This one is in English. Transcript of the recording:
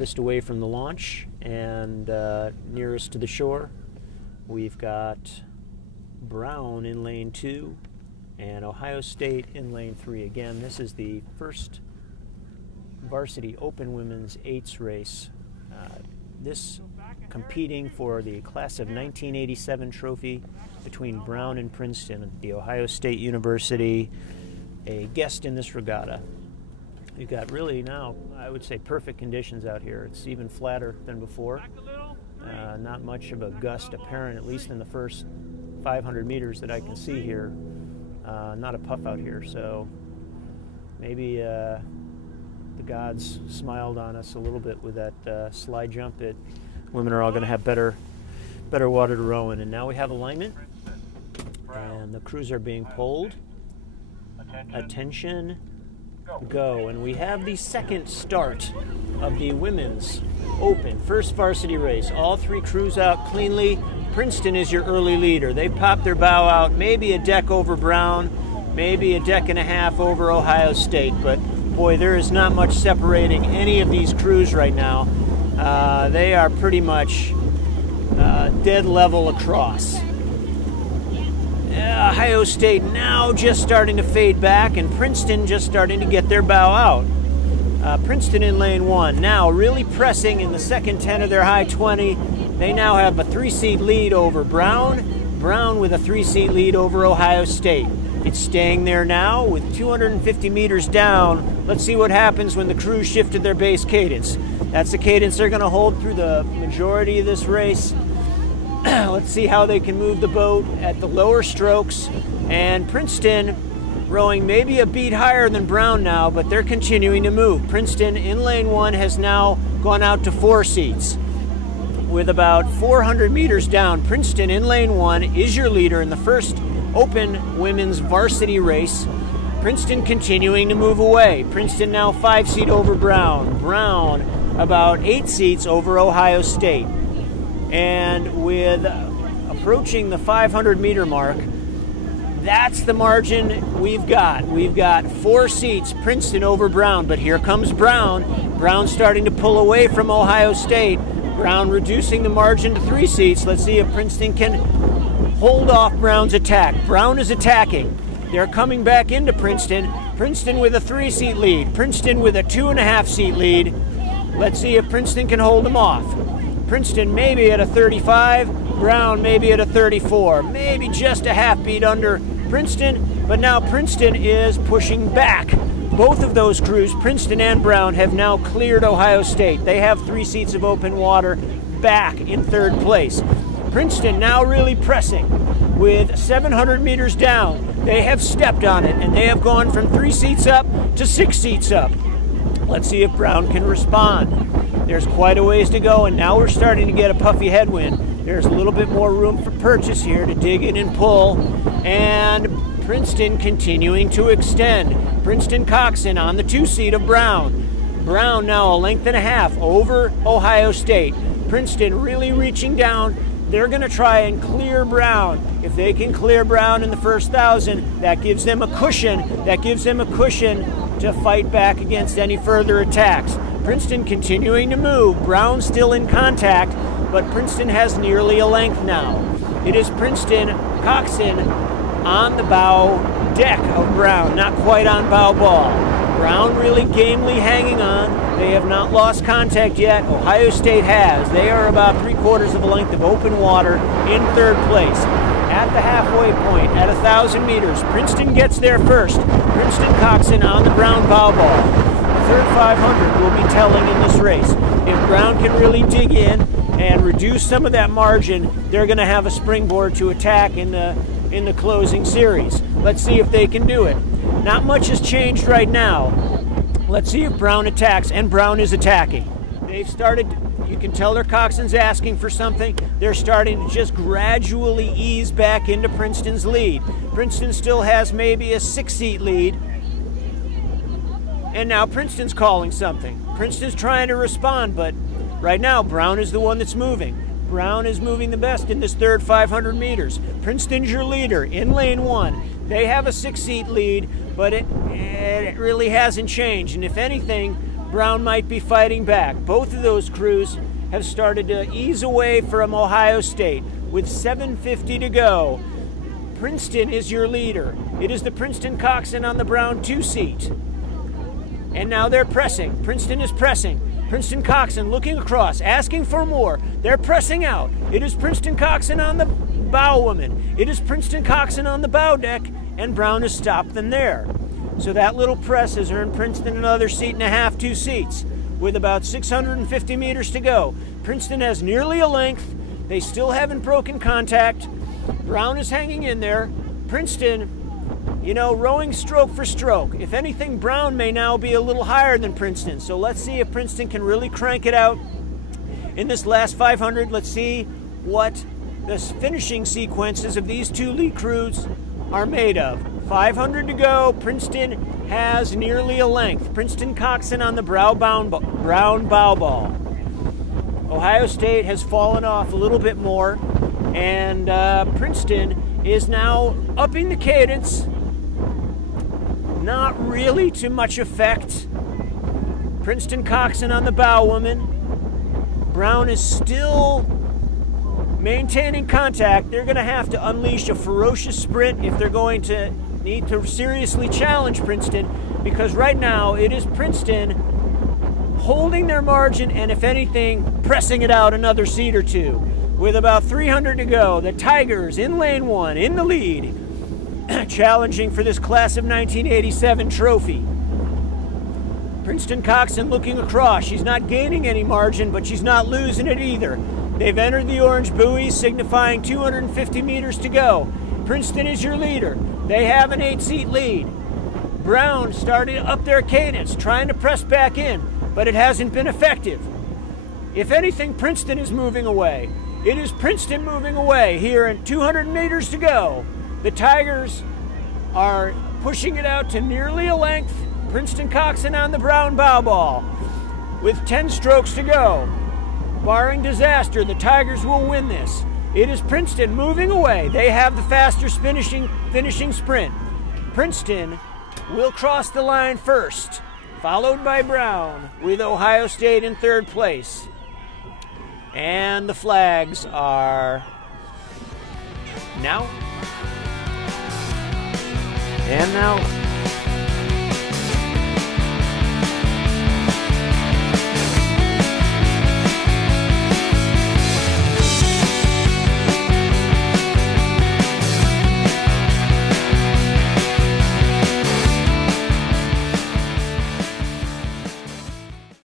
farthest away from the launch and nearest to the shore. We've got Brown in lane 2 and Ohio State in lane 3. Again, this is the first varsity open women's 8s race. This competing for the class of 1987 trophy between Brown and Princeton, the Ohio State University, a guest in this regatta. We've got really now, I would say, perfect conditions out here. It's even flatter than before. Not much of a gust apparent, at least in the first 500 meters that I can see here. Not a puff out here, so maybe the gods smiled on us a little bit with that slide jump. That women are all going to have better water to row in. And now we have alignment, and the crews are being pulled. Attention, go. And we have the second start of the women's open first varsity race. All 3 crews out cleanly. Princeton is your early leader. They popped their bow out, maybe a deck over Brown, maybe a deck and a half over Ohio State, but boy, there is not much separating any of these crews right now. They are pretty much dead level across. Ohio State now just starting to fade back, and Princeton just starting to get their bow out. Princeton in lane 1 now really pressing in the second 10 of their high 20. They now have a 3-seat lead over Brown. Brown with a 3-seat lead over Ohio State. It's staying there now with 250 meters down. Let's see what happens when the crews shifted their base cadence. That's the cadence they're going to hold through the majority of this race. Let's see how they can move the boat at the lower strokes. And Princeton rowing maybe a beat higher than Brown now, but they're continuing to move. Princeton in lane 1 has now gone out to 4 seats. With about 400 meters down, Princeton in lane 1 is your leader in the first open women's varsity race. Princeton continuing to move away. Princeton now 5-seat over Brown. Brown about 8 seats over Ohio State. And with approaching the 500-meter mark, that's the margin we've got. We've got 4 seats, Princeton over Brown, but here comes Brown. Brown starting to pull away from Ohio State. Brown reducing the margin to 3 seats. Let's see if Princeton can hold off Brown's attack. Brown is attacking. They're coming back into Princeton. Princeton with a 3-seat lead. Princeton with a 2.5-seat lead. Let's see if Princeton can hold them off. Princeton maybe at a 35. Brown maybe at a 34. Maybe just a half beat under Princeton. But now Princeton is pushing back. Both of those crews, Princeton and Brown, have now cleared Ohio State. They have 3 seats of open water back in 3rd place. Princeton now really pressing with 700 meters down. They have stepped on it, and they have gone from 3 seats up to 6 seats up. Let's see if Brown can respond. There's quite a ways to go, and now we're starting to get a puffy headwind. There's a little bit more room for purchase here to dig in and pull, and Princeton continuing to extend. Princeton Coxon on the 2-seat of Brown. Brown now a length and a half over Ohio State. Princeton really reaching down. They're going to try and clear Brown. If they can clear Brown in the first 1,000, that gives them a cushion. That gives them a cushion to fight back against any further attacks. Princeton continuing to move. Brown still in contact, but Princeton has nearly a length now. It is Princeton Coxon on the bow deck of Brown, not quite on bow ball. Brown really gamely hanging on. They have not lost contact yet. Ohio State has. They are about 3/4 of a length of open water in 3rd place. At the halfway point, at 1,000 meters, Princeton gets there first. Princeton Coxon on the Brown bow ball. The 3rd 500 will be telling in this race. If Brown can really dig in and reduce some of that margin, they're going to have a springboard to attack in the closing series. Let's see if they can do it. Not much has changed right now. Let's see if Brown attacks, and Brown is attacking. They've started, you can tell their Coxon's asking for something. They're starting to just gradually ease back into Princeton's lead. Princeton still has maybe a 6-seat lead. And now Princeton's calling something. Princeton's trying to respond, but right now Brown is the one that's moving. Brown is moving the best in this 3rd 500 meters. Princeton's your leader in lane 1. They have a 6-seat lead, but it really hasn't changed. And if anything, Brown might be fighting back. Both of those crews have started to ease away from Ohio State with 7:50 to go. Princeton is your leader. It is the Princeton Coxswain on the Brown 2 seat. And now they're pressing. Princeton is pressing. Princeton Coxswain looking across, asking for more. They're pressing out. It is Princeton Coxswain on the bow woman. It is Princeton Coxswain on the bow deck, and Brown has stopped them there. So that little press has earned Princeton another seat and a half, 2 seats, with about 650 meters to go. Princeton has nearly a length. They still haven't broken contact. Brown is hanging in there. Princeton, you know, rowing stroke for stroke. If anything, Brown may now be a little higher than Princeton. So let's see if Princeton can really crank it out in this last 500. Let's see what the finishing sequences of these two lead crews are made of. 500 to go. Princeton has nearly a length. Princeton Coxswain on the brown bow ball. Ohio State has fallen off a little bit more, and Princeton is now upping the cadence. Not really to much effect. Princeton Coxswain on the bow woman. Brown is still maintaining contact. They're going to have to unleash a ferocious sprint if they're going to need to seriously challenge Princeton, because right now it is Princeton holding their margin and, if anything, pressing it out another seat or two. With about 300 to go, the Tigers in lane 1 in the lead, challenging for this class of 1987 trophy. Princeton Coxswain looking across. She's not gaining any margin, but she's not losing it either. They've entered the orange buoy, signifying 250 meters to go. Princeton is your leader. They have an 8-seat lead. Brown started up their cadence, trying to press back in, but it hasn't been effective. If anything, Princeton is moving away. It is Princeton moving away here in 200 meters to go. The Tigers are pushing it out to nearly a length. Princeton Coxswain on the brown bow ball with 10 strokes to go. Barring disaster, the Tigers will win this. It is Princeton moving away. They have the faster finishing sprint. Princeton will cross the line first, followed by Brown, with Ohio State in 3rd place. And the flags are now. And now